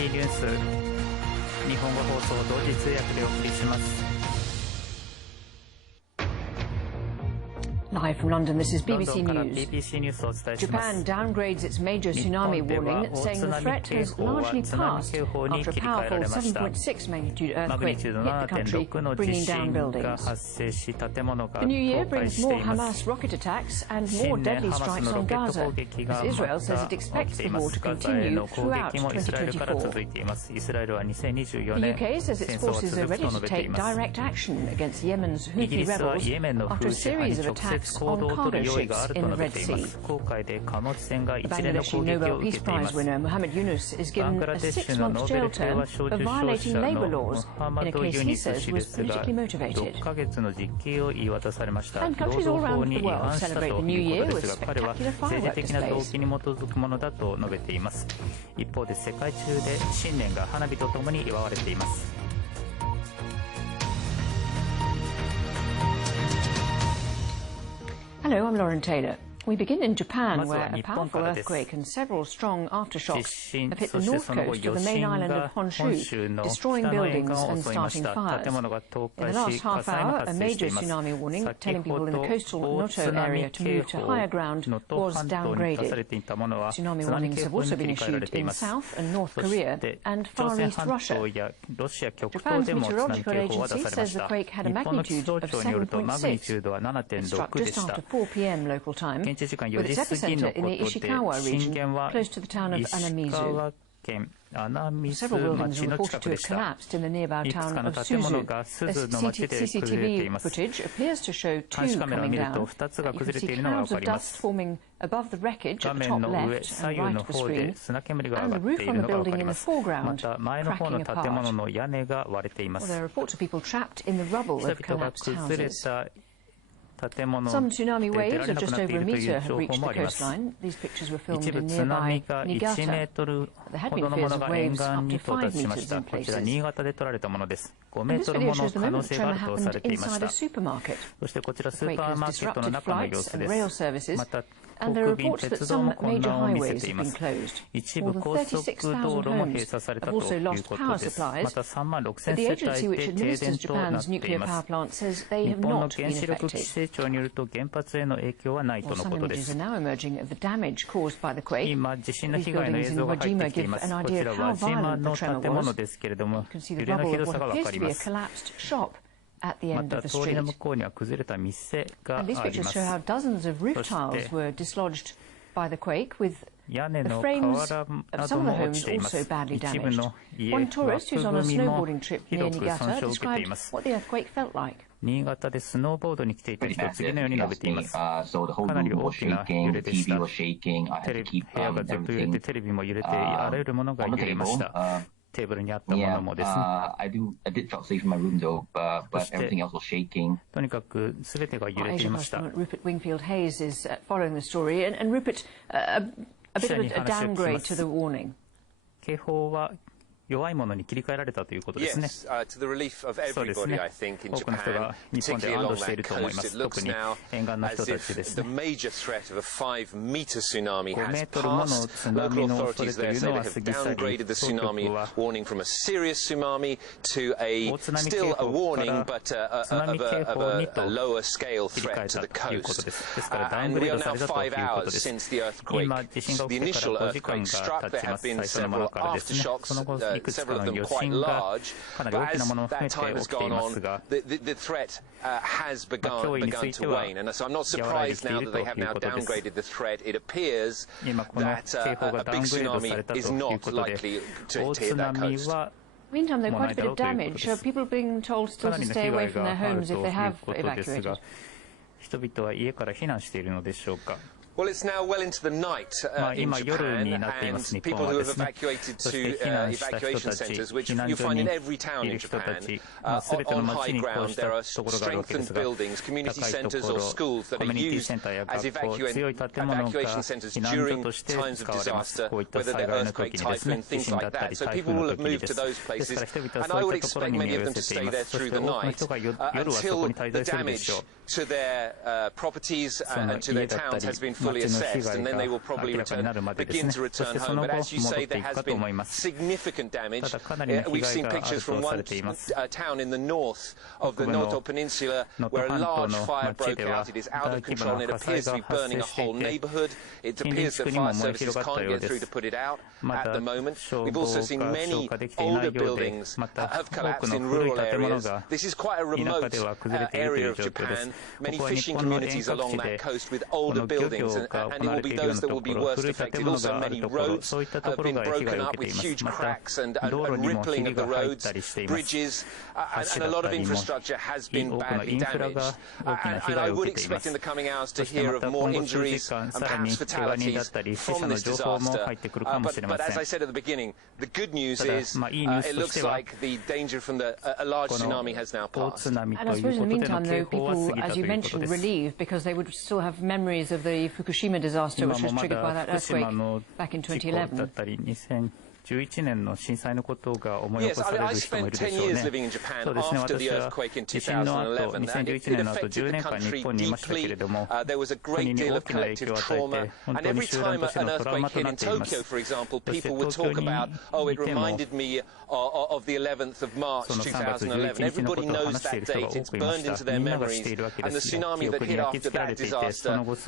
BBC ニュース日本語放送同時通訳でお送りします。Live from London, this is BBC News. Japan downgrades its major tsunami warning, saying the threat has largely passed after a powerful 7.6 magnitude earthquake hit the country, bringing down buildings. The new year brings more Hamas rocket attacks and more deadly strikes on Gaza, as Israel says it expects the war to continue throughout 2024. The UK says its forces are ready to take direct action against Yemen's Houthi rebels after a series of attacks on cargo ships in the Red Sea. The Bangladeshi Nobel Peace Prize winner Muhammad Yunus is given a 6-month jail term for violating labour laws in a case he says was politically motivated. And countries all around the world celebrate the new year with spectacular firework displays. 一方で世界中で新年が花火とともに祝われています。Hello, I'm Lauren Taylor. We begin in Japan, where a powerful earthquake and several strong aftershocks have hit the north coast of the main island of Honshu, destroying buildings and starting fires. In the last half hour, a major tsunami warning telling people in the coastal Noto area to move to higher ground was downgraded. Tsunami warnings have also been issued in South and North Korea and Far East Russia. Japan's meteorological agency says the quake had a magnitude of 7.6 and struck just after 4 p.m. local time, with its epicenter in the Ishikawa region, close to the town of Anamizu. Several buildings are reported to have collapsed in the nearby town of Suzu. CCTV footage appears to show two coming down. You can see clouds of dust forming above the wreckage at the top left and right of the screen, and the roof on the building in the foreground cracking apart. Well, there are reports of people trapped in the rubble of collapsed houses. Some tsunami waves of just over a metre have reached the coastline. These pictures were filmed in nearby Niigata. There had been fears of waves up to 5 metres in places. And this video shows the moment the tremor happened inside a supermarket. The quake has disrupted flights and rail services, and there are reports that some major highways have been closed. More than 36,000 homes have also lost power supplies, but the agency which administers Japan's nuclear power plant says they have not been affected. Well, some images are now emerging of the damage caused by the quake. These buildings in Wajima give an idea of how violent the tremor was. You can see the rubble of what appears to be a collapsed shop at the end of the street. And these pictures show how dozens of roof tiles were dislodged by the quake, with the frames of some of the homes also badly damaged. One tourist who's on a snowboarding trip near Niigata described what the earthquake felt like. 新潟でスノーボードに来ていた人は次のように述べています。かなり大きな揺れでした。部屋が全部揺れて、テレビも揺れて、あらゆるものが揺れました。テーブルにあったものもですね。そして、とにかく全てが揺れていました。Rupert Wingfield Hayes is following the story, and Rupert, a bit of a downgrade to the warning. 警報は弱いものに切り替えられたということですね。そうですね。多くの人が日本で安堵していると思います。特に沿岸の人たちですね。5メートルもの津波の恐れというのは過ぎ去り、当局は大津波警報から津波警報にと切り替えたということです。ですからダウングレードされたということです。今、地震が起きてから5時間が経ちます。最初のものからですね。その後いくつかの余震がかなり大きなものを含めて起きていますが、脅威については和らいできているということです。今この警報がダウングレードされたということで、大津波は Meantime, there's quite a bit of damage. People are being told still to stay away from their homes if they have evacuated. 人々は家から避難しているのでしょうか。Well, it's now well into the night in Japan, and people who have evacuated to evacuation centres, which you find in every town in Japan, on high ground there are strengthened buildings, community centres or schools that are used as evacuation centres during times of disaster, whether they're earthquake, typhoon, things like that. So people will have moved to those places, and I would expect many of them to stay there through the night until the damage to their properties and to their towns has been fully fully assessed, and then they will probably begin to return home. But as you say, there has been significant damage. We've seen pictures from one town in the north of the Noto Peninsula where a large fire broke out. It is out of control, and it appears to be burning a whole neighborhood. It appears that fire services can't get through to put it out at the moment. We've also seen many older buildings have collapsed in rural areas. This is quite a remote area of Japan. Many fishing communities along that coast with older buildings, and it will be those that will be worst affected. Also, many roads have been broken up with huge cracks and rippling of the roads, bridges, and a lot of infrastructure has been badly damaged. And I would expect in the coming hours to hear of more injuries and perhaps fatalities from this disaster. But as I said at the beginning, the good news is it looks like the danger from a large tsunami has now passed. And I suppose in the meantime, though, people, as you mentioned, relieved because they would still have memories of the Fukushima disaster, which was triggered by that earthquake back in 2011. Yes, I spent 10 years living in Japan after the earthquake in 2011, and it affected the country deeply. There was a great deal of collective trauma, and every time an earthquake hit in Tokyo, for example, people would talk about, oh, it reminded me of the 11th of March 2011. Everybody knows that date. It's burned into their memories. And the tsunami that hit after that disaster, which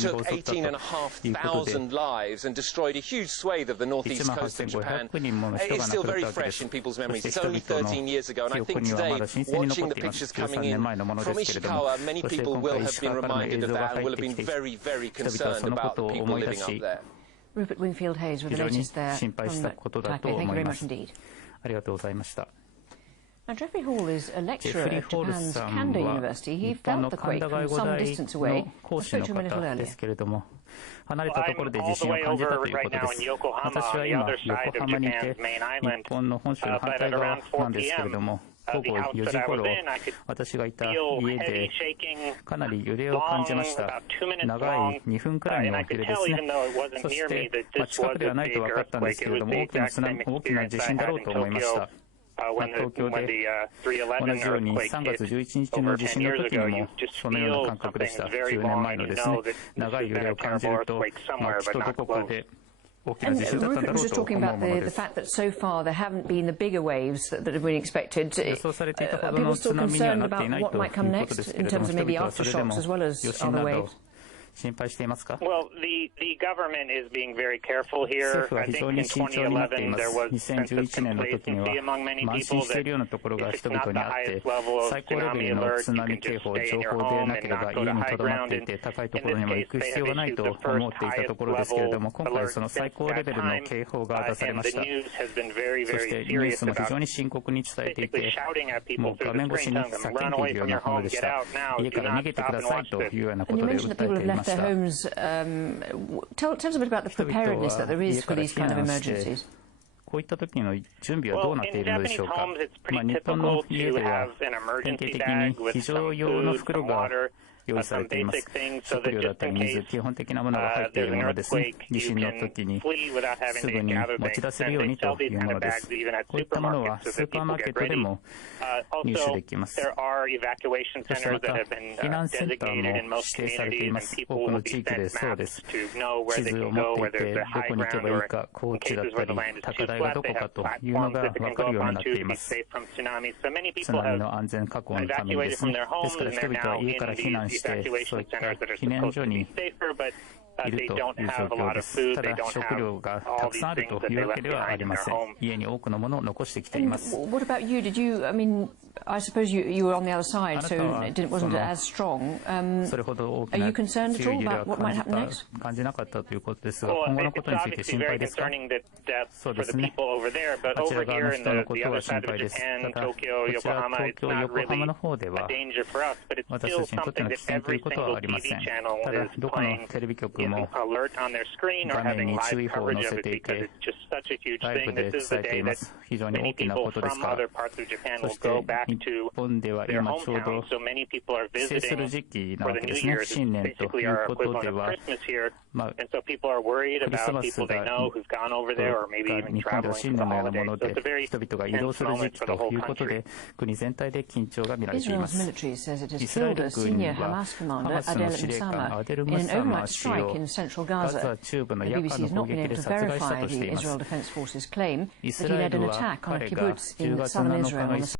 took 18,500 lives and destroyed a huge swathe of the northeast coast of Japan, it's still very fresh in people's memories. It's only 13 years ago, and I think today, watching the pictures coming in from Ishikawa, many people will have been reminded of that and will have been very, very concerned about the people living up there. Rupert Wingfield-Hayes with the latest there from Taipei. Thank you very much indeed. Now, Jeffrey Hall is a lecturer at Japan's Kanda University. He felt the quake from some distance away. I spoke to him a little earlier. I'm all the way over right now in Yokohama on the other side of Japan's main island, but at around 4 p.m., the house that I was in, I could feel heavy shaking, long, about 2 minutes long, and I could tell, even though it wasn't near me, that this was a big earthquake. It was the exact same experience I had in Tokyo when the 311 earthquake hit over 10 years ago. You just feel something very long, and you know that this has been a terrible earthquake somewhere, but not close. And Rupert was just talking about the fact that so far there haven't been the bigger waves that have been expected. Are people still concerned about what might come next in terms of maybe aftershocks as well as other waves? Well, the government is being very careful here. I think in 2011 there was a sense of complacency among many people that if it's not the highest level of tsunami alert, you can just stay in your home and not go to high ground. In this case, they have issued the first highest level alert since that time, and the news has been very, very serious about basically shouting at people through the screen, telling them, run away from your home, get out now, do not stop and watch this. And you mentioned that people have left their homes. Tell us a bit about the preparedness that there is for these kind of emergencies. Well, in Japanese homes, it's pretty typical to have an emergency bag with some food, some water, some basic things so that just in case there's an earthquake, you can flee without having to gather things. And they sell these kind of bags even at supermarkets so that people get ready. Also, there are evacuation centers that have been designated in most communities, and people will be sent maps to know where they can go, where there's a high ground, or in cases where the land is too flat, they have platforms that they can go up onto to be safe from tsunamis. So many people have evacuated from their homes, and they're now in these evacuation centers that are supposed to be safer, but they don't have a lot of food, they don't have all these things that they left behind in their home. And what about you? Did you, I mean, I suppose you were on the other side, so it wasn't as strong. Are you concerned at all about what might happen next? Well, it's obviously very concerning that for the people over there, but over here in the other side of Japan, Tokyo, Yokohama, it's not really a danger for us, but it's still something that every single TV channel is playing alert on their screen or having live coverage of it because it's just such a huge thing. This is the day that many people from other parts of Japan will go back to their hometown. So many people are visiting for the New Year. It's basically our equivalent of Christmas here. And so people are worried about people they know who've gone over there or maybe even traveling for the holidays. So it's a very tense moment for the whole country. Israel's military says it has killed a senior Hamas commander, Adel Msama, in an overnight strike in central Gaza. The BBC has not been able to verify the Israel Defense Forces claim that he led an attack on a kibbutz in southern Israel on the